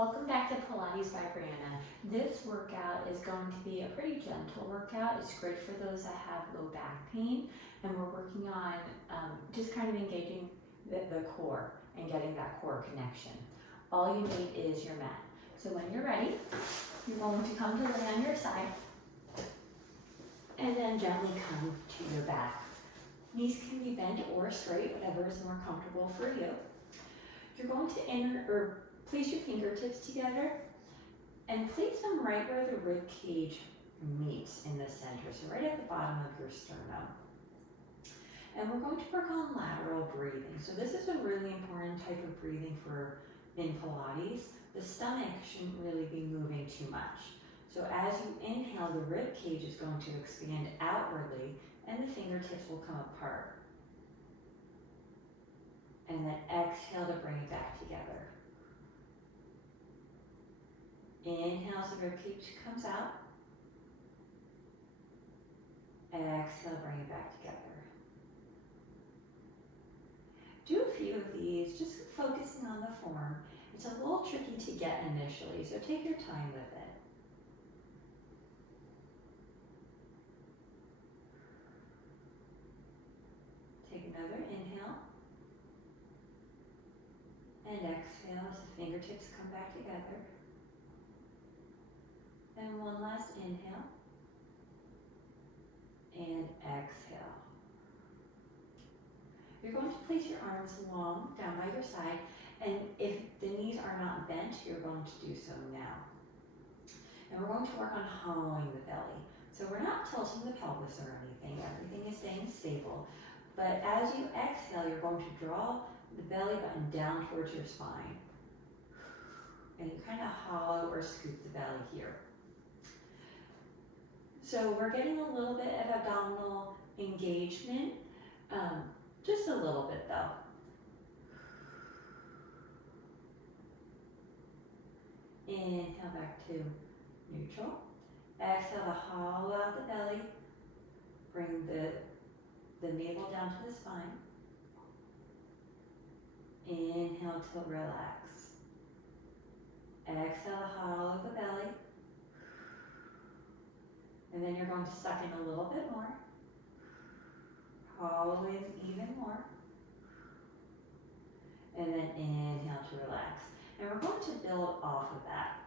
Welcome back to Pilates by Brianna. This workout is going to be a pretty gentle workout. It's great for those that have low back pain, and we're working on just kind of engaging the core and getting that core connection. All you need is your mat. So when you're ready, you're going to come to lay on your side and then gently come to your back. Knees can be bent or straight, whatever is more comfortable for you. You're going to place your fingertips together and place them right where the rib cage meets in the center, so right at the bottom of your sternum. And we're going to work on lateral breathing. So this is a really important type of breathing in Pilates. The stomach shouldn't really be moving too much. So as you inhale, the rib cage is going to expand outwardly and the fingertips will come apart. And then exhale to bring it back together. Inhale as the rib cage comes out. Exhale, bring it back together. Do a few of these, just focusing on the form. It's a little tricky to get initially, so take your time with it. Take another inhale. And exhale as the fingertips come back together. And one last inhale. And exhale. You're going to place your arms long down by your side, and if the knees are not bent, you're going to do so now. And we're going to work on hollowing the belly. So we're not tilting the pelvis or anything. Everything is staying stable. But as you exhale, you're going to draw the belly button down towards your spine. And you kind of hollow or scoop the belly here. So we're getting a little bit of abdominal engagement, just a little bit though. Inhale back to neutral. Exhale to hollow out the belly. Bring the navel down to the spine. Inhale to relax. Exhale to hollow the belly. And then you're going to suck in a little bit more. Hollow in even more. And then inhale to relax. And we're going to build off of that.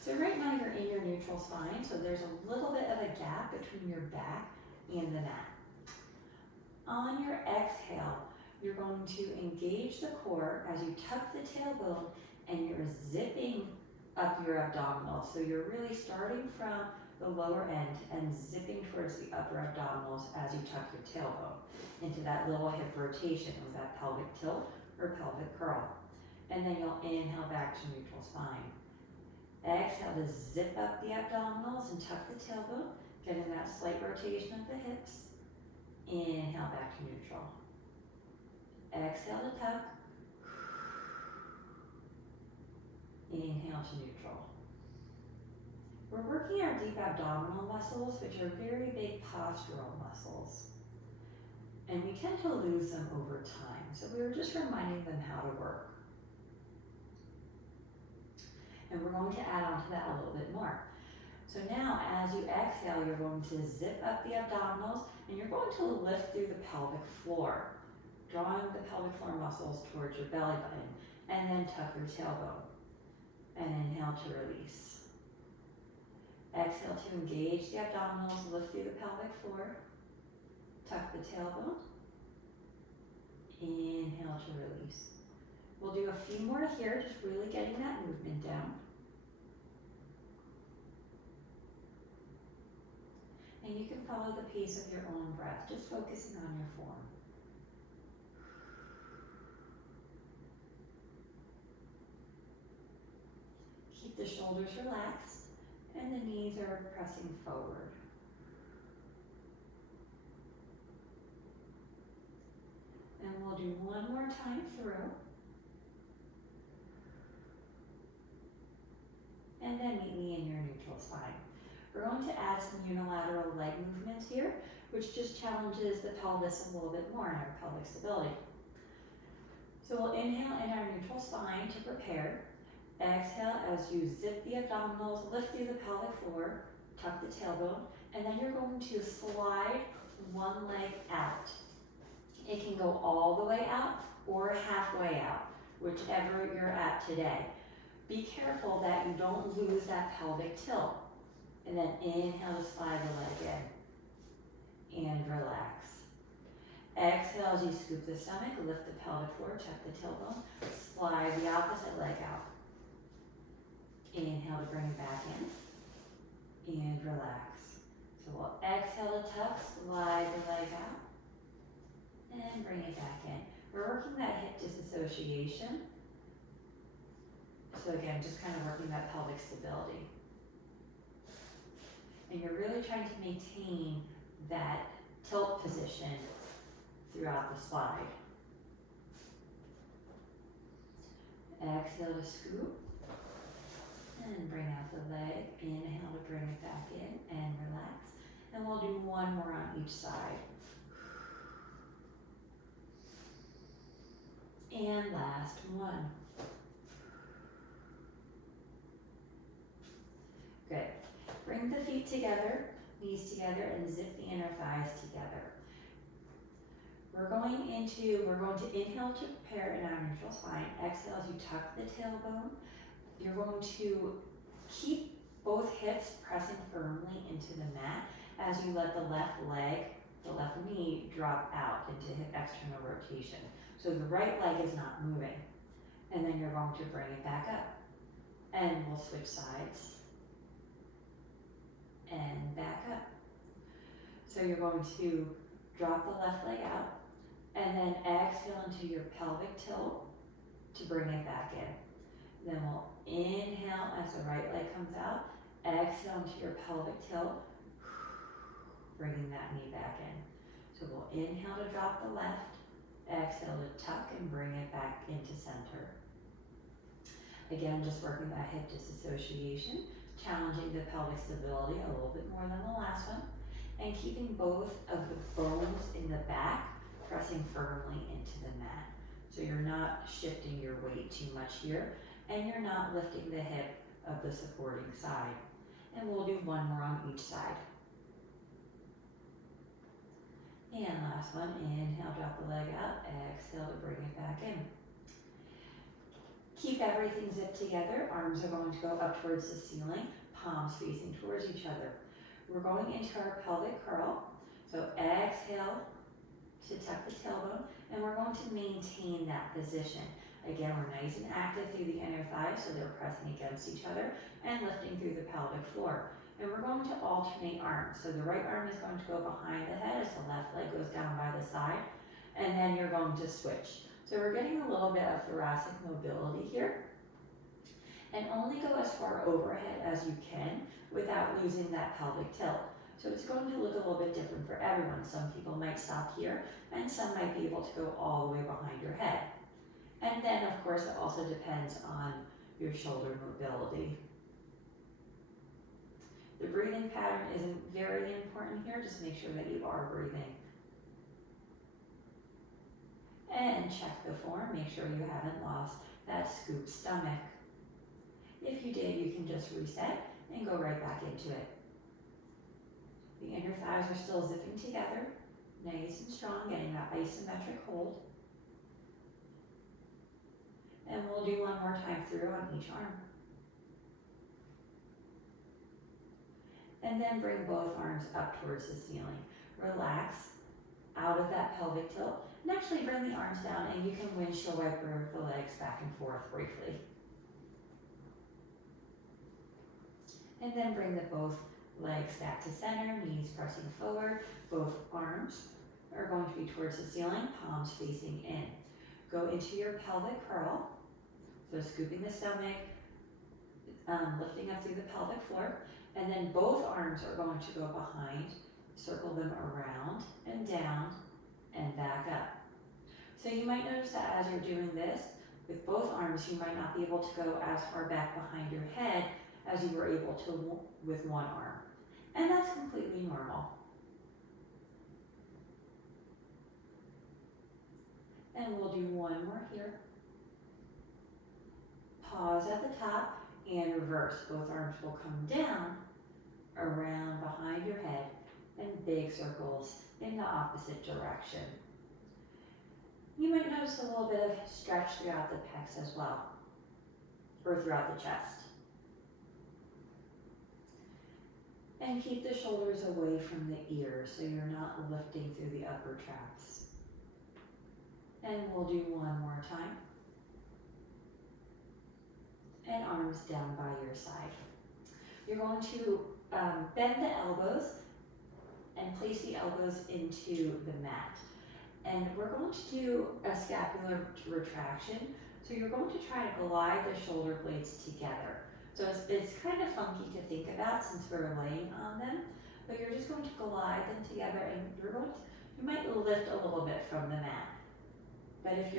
So right now you're in your neutral spine, so there's a little bit of a gap between your back and the mat. On your exhale, you're going to engage the core as you tuck the tailbone and you're zipping up your abdominals. So you're really starting from the lower end and zipping towards the upper abdominals as you tuck your tailbone into that little hip rotation with that pelvic tilt or pelvic curl. And then you'll inhale back to neutral spine. Exhale to zip up the abdominals and tuck the tailbone, getting that slight rotation of the hips. Inhale back to neutral. Exhale to tuck. Inhale to neutral. We're working our deep abdominal muscles, which are very big postural muscles. And we tend to lose them over time. So we were just reminding them how to work. And we're going to add on to that a little bit more. So now as you exhale, you're going to zip up the abdominals and you're going to lift through the pelvic floor, drawing the pelvic floor muscles towards your belly button, and then tuck your tailbone. And inhale to release. Exhale to engage the abdominals, lift through the pelvic floor, tuck the tailbone. Inhale to release. We'll do a few more here, just really getting that movement down. And you can follow the pace of your own breath, just focusing on your form. Keep the shoulders relaxed and the knees are pressing forward. And we'll do one more time through. And then meet me in your neutral spine. We're going to add some unilateral leg movements here, which just challenges the pelvis a little bit more in our pelvic stability. So we'll inhale in our neutral spine to prepare. Exhale as you zip the abdominals, lift through the pelvic floor, tuck the tailbone, and then you're going to slide one leg out. It can go all the way out or halfway out, whichever you're at today. Be careful that you don't lose that pelvic tilt. And then inhale to slide the leg in and relax. Exhale as you scoop the stomach, lift the pelvic floor, tuck the tailbone, slide the opposite leg out. Inhale to bring it back in and relax. So we'll exhale to tuck, slide the leg out and bring it back in. We're working that hip disassociation. So again, just kind of working that pelvic stability. And you're really trying to maintain that tilt position throughout the slide. Exhale to scoop and bring out the leg. Inhale to bring it back in and relax. And we'll do one more on each side. And last one. Good. Bring the feet together, knees together, and zip the inner thighs together. We're going to inhale to prepare in our neutral spine. Exhale as you tuck the tailbone. You're going to keep both hips pressing firmly into the mat as you let the left leg, the left knee drop out into hip external rotation. So the right leg is not moving. And then you're going to bring it back up. And we'll switch sides. And back up. So you're going to drop the left leg out and then exhale into your pelvic tilt to bring it back in. Then we'll inhale as the right leg comes out, exhale into your pelvic tilt, bringing that knee back in. So we'll inhale to drop the left, exhale to tuck and bring it back into center. Again, just working that hip disassociation, challenging the pelvic stability a little bit more than the last one, and keeping both of the bones in the back pressing firmly into the mat. So you're not shifting your weight too much here, and you're not lifting the hip of the supporting side. And we'll do one more on each side. And last one, inhale, drop the leg out, exhale to bring it back in. Keep everything zipped together. Arms are going to go up towards the ceiling, palms facing towards each other. We're going into our pelvic curl. So exhale to tuck the tailbone, and we're going to maintain that position. Again, we're nice and active through the inner thighs, so they're pressing against each other and lifting through the pelvic floor. And we're going to alternate arms. So the right arm is going to go behind the head as the left leg goes down by the side, and then you're going to switch. So we're getting a little bit of thoracic mobility here. And only go as far overhead as you can without losing that pelvic tilt. So it's going to look a little bit different for everyone. Some people might stop here, and some might be able to go all the way behind your head. And then, of course, it also depends on your shoulder mobility. The breathing pattern isn't very important here. Just make sure that you are breathing. And check the form. Make sure you haven't lost that scoop stomach. If you did, you can just reset and go right back into it. The inner thighs are still zipping together, nice and strong, getting that isometric hold. And we'll do one more time through on each arm. And then bring both arms up towards the ceiling. Relax out of that pelvic tilt, and actually bring the arms down, and you can windshield wiper the legs back and forth briefly. And then bring the both legs back to center, knees pressing forward. Both arms are going to be towards the ceiling, palms facing in. Go into your pelvic curl. So scooping the stomach, lifting up through the pelvic floor. And then both arms are going to go behind, circle them around and down and back up. So you might notice that as you're doing this, with both arms, you might not be able to go as far back behind your head as you were able to with one arm. And that's completely normal. And we'll do one more here. Pause at the top and reverse. Both arms will come down, around behind your head, and big circles in the opposite direction. You might notice a little bit of stretch throughout the pecs as well, or throughout the chest. And keep the shoulders away from the ears so you're not lifting through the upper traps. And we'll do one more time. And arms down by your side. You're going to bend the elbows and place the elbows into the mat. And we're going to do a scapular retraction. So you're going to try to glide the shoulder blades together. So it's kind of funky to think about since we're laying on them, but you're just going to glide them together, and you might lift a little bit from the mat. But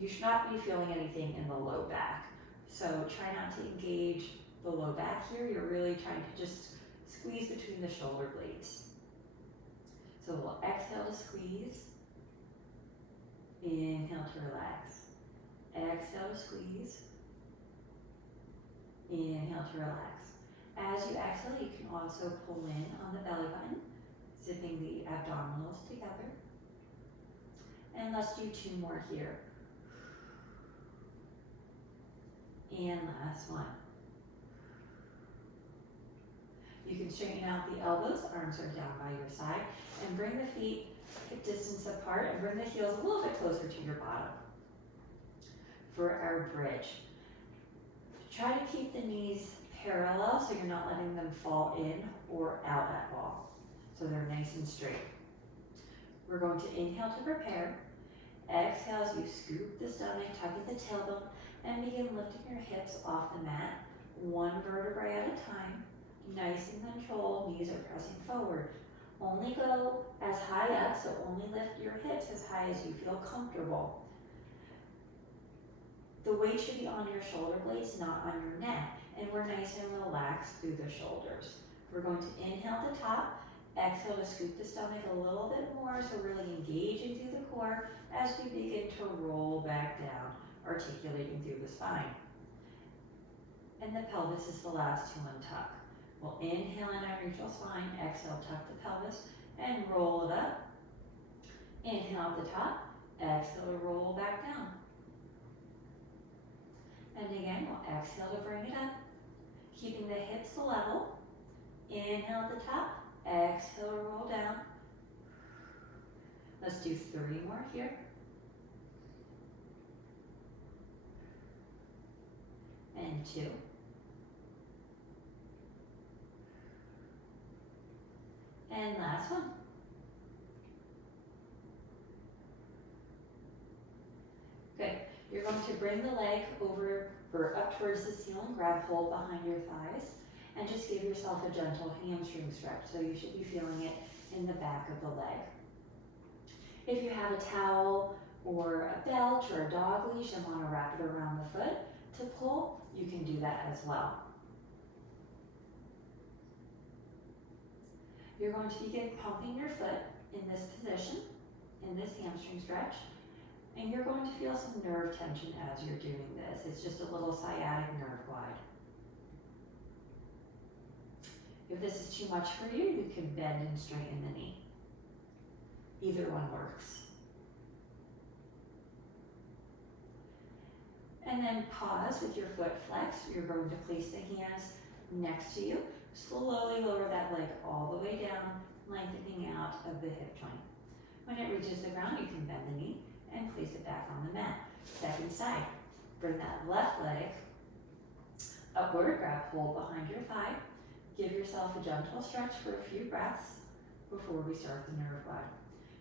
you should not be feeling anything in the low back. So try not to engage the low back here. You're really trying to just squeeze between the shoulder blades. So we'll exhale to squeeze. Inhale to relax. Exhale to squeeze. Inhale to relax. As you exhale, you can also pull in on the belly button, zipping the abdominals together. And let's do 2 more here. And last one. You can straighten out the elbows, arms are down by your side, and bring the feet hip distance apart and bring the heels a little bit closer to your bottom. For our bridge, try to keep the knees parallel so you're not letting them fall in or out at all. So they're nice and straight. We're going to inhale to prepare. Exhale as you scoop the stomach, tuck at the tailbone, and begin lifting your hips off the mat, 1 vertebrae at a time. Nice and controlled, knees are pressing forward. Only go as high up, so only lift your hips as high as you feel comfortable. The weight should be on your shoulder blades, not on your neck, and we're nice and relaxed through the shoulders. We're going to inhale at the top, exhale to scoop the stomach a little bit more, so really engaging through the core as we begin to roll back down, articulating through the spine. And the pelvis is the last to untuck. We'll inhale in our neutral spine, exhale, tuck the pelvis, and roll it up. Inhale at the top, exhale to roll back down. And again, we'll exhale to bring it up, keeping the hips level. Inhale at the top, exhale to roll down. Let's do 3 more here. And 2. And last one. Good. You're going to bring the leg over or up towards the ceiling, grab hold behind your thighs, and just give yourself a gentle hamstring stretch. So you should be feeling it in the back of the leg. If you have a towel or a belt or a dog leash and want to wrap it around the foot to pull, you can do that as well. You're going to begin pumping your foot in this position, in this hamstring stretch, and you're going to feel some nerve tension as you're doing this. It's just a little sciatic nerve glide. If this is too much for you, you can bend and straighten the knee. Either one works. And then pause with your foot flexed. You're going to place the hands next to you. Slowly lower that leg all the way down, lengthening out of the hip joint. When it reaches the ground, you can bend the knee and place it back on the mat. Second side. Bring that left leg upward, grab hold behind your thigh. Give yourself a gentle stretch for a few breaths before we start the nerve glide.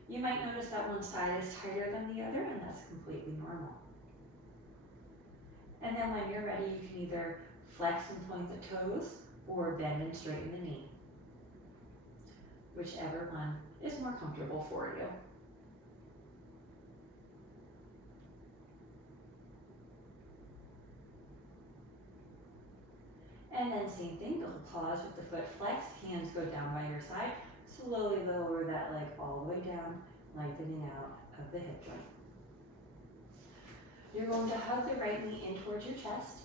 You might notice that one side is tighter than the other, and that's completely normal. And then when you're ready, you can either flex and point the toes or bend and straighten the knee. Whichever one is more comfortable for you. And then same thing, you'll pause with the foot flexed, hands go down by your side. Slowly lower that leg all the way down, lengthening out of the hip joint. You're going to hug the right knee in towards your chest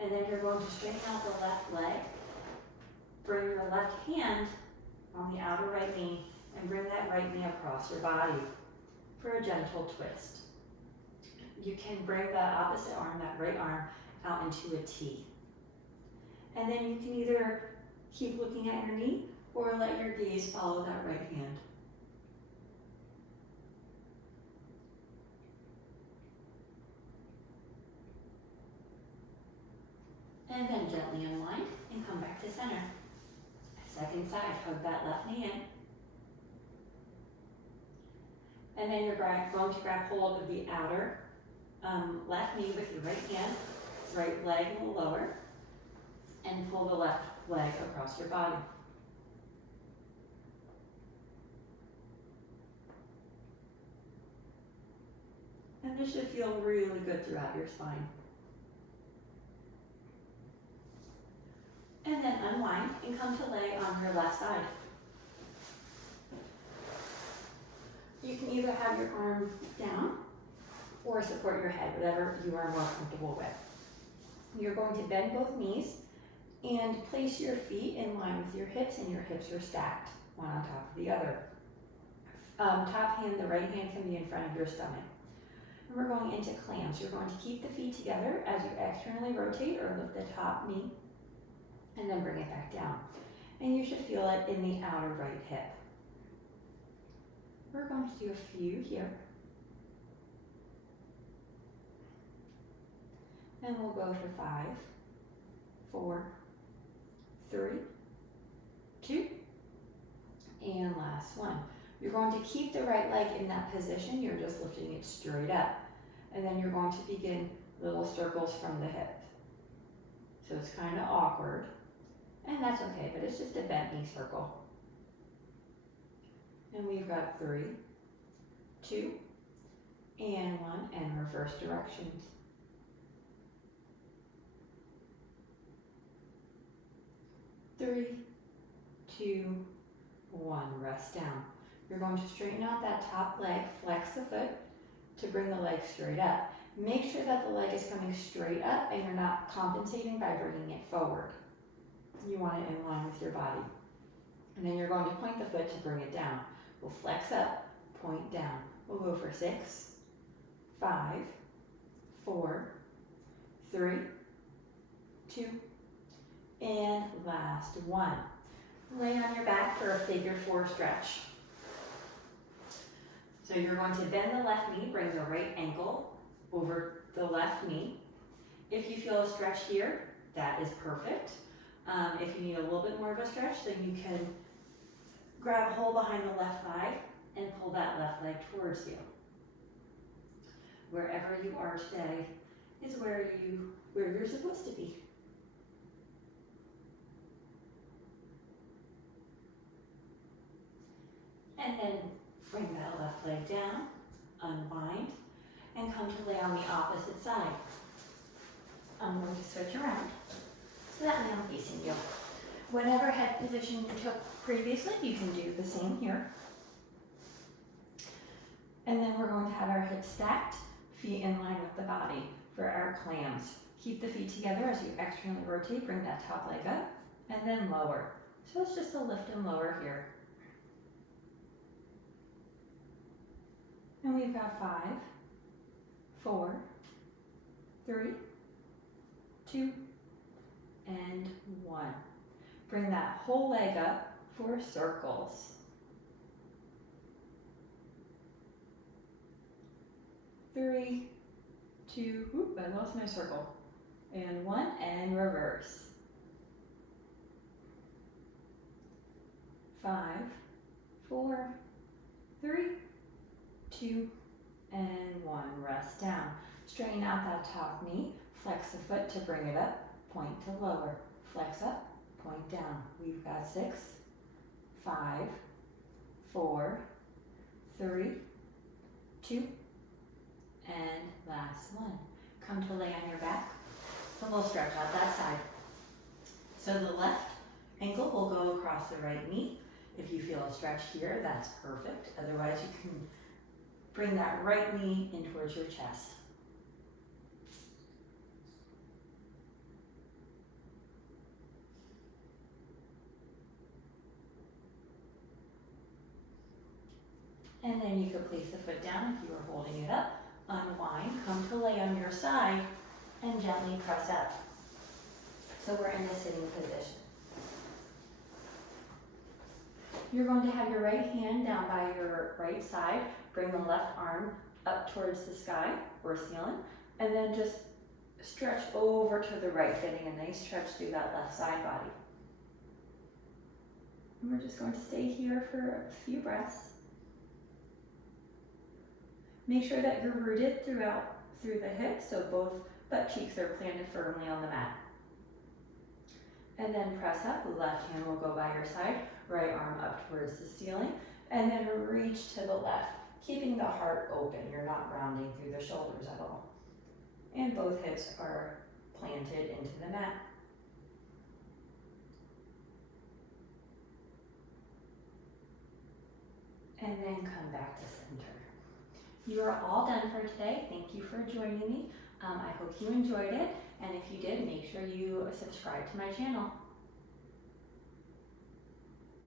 And then you're going to straighten out the left leg. Bring your left hand on the outer right knee and bring that right knee across your body for a gentle twist. You can bring the opposite arm, that right arm, out into a T. And then you can either keep looking at your knee or let your gaze follow that right hand. And then gently unwind and come back to center. Second side, hug that left knee in. And then you're going to grab hold of the outer left knee with your right hand, right leg a little lower, and pull the left leg across your body. And this should feel really good throughout your spine. And then unwind and come to lay on your left side. You can either have your arm down or support your head, whatever you are more comfortable with. You're going to bend both knees and place your feet in line with your hips, and your hips are stacked, one on top of the other. Top hand, the right hand can be in front of your stomach. And we're going into clams. You're going to keep the feet together as you externally rotate or lift the top knee, and then bring it back down. And you should feel it in the outer right hip. We're going to do a few here. And we'll go for 5, 4, 3, 2, and last one. You're going to keep the right leg in that position. You're just lifting it straight up. And then you're going to begin little circles from the hip. So it's kind of awkward. And that's okay, but it's just a bent knee circle. And we've got 3, 2, and 1, and reverse directions. 3, 2, 1, rest down. You're going to straighten out that top leg, flex the foot to bring the leg straight up. Make sure that the leg is coming straight up and you're not compensating by bringing it forward. You want it in line with your body. And then you're going to point the foot to bring it down. We'll flex up, point down. We'll go for 6, 5, 4, 3, 2, and last one. Lay on your back for a figure 4 stretch. So you're going to bend the left knee, bring the right ankle over the left knee. If you feel a stretch here, that is perfect. If you need a little bit more of a stretch, then you can grab a hold behind the left thigh and pull that left leg towards you. Wherever you are today is where you're supposed to be. And then bring that left leg down, unwind, and come to lay on the opposite side. I'm going to switch around so that way I'm facing you. Whatever head position you took previously, you can do the same here. And then we're going to have our hips stacked, feet in line with the body for our clams. Keep the feet together as you externally rotate, bring that top leg up, and then lower. So it's just a lift and lower here. And we've got 5, 4, 3, 2, and 1. Bring that whole leg up for circles. 3, 2, oop, I lost my circle. And 1, and reverse. 5, 4, 3, 2, and 1. Rest down. Straighten out that top knee. Flex the foot to bring it up. Point to lower. Flex up. Point down. We've got 6, 5, 4, 3, 2, and last one. Come to lay on your back. And we'll stretch out that side. So the left ankle will go across the right knee. If you feel a stretch here, that's perfect. Otherwise, you can bring that right knee in towards your chest. then you could place the foot down if you were holding it up, unwind, come to lay on your side, and gently press up. So we're in a sitting position. You're going to have your right hand down by your right side, bring the left arm up towards the sky or ceiling, and then just stretch over to the right, getting a nice stretch through that left side body. And we're just going to stay here for a few breaths. Make sure that you're rooted through the hips, so both butt cheeks are planted firmly on the mat. And then press up, left hand will go by your side, right arm up towards the ceiling, and then reach to the left, keeping the heart open. You're not rounding through the shoulders at all. And both hips are planted into the mat. And then come back to center. You are all done for today. Thank you for joining me. I hope you enjoyed it. And if you did, make sure you subscribe to my channel.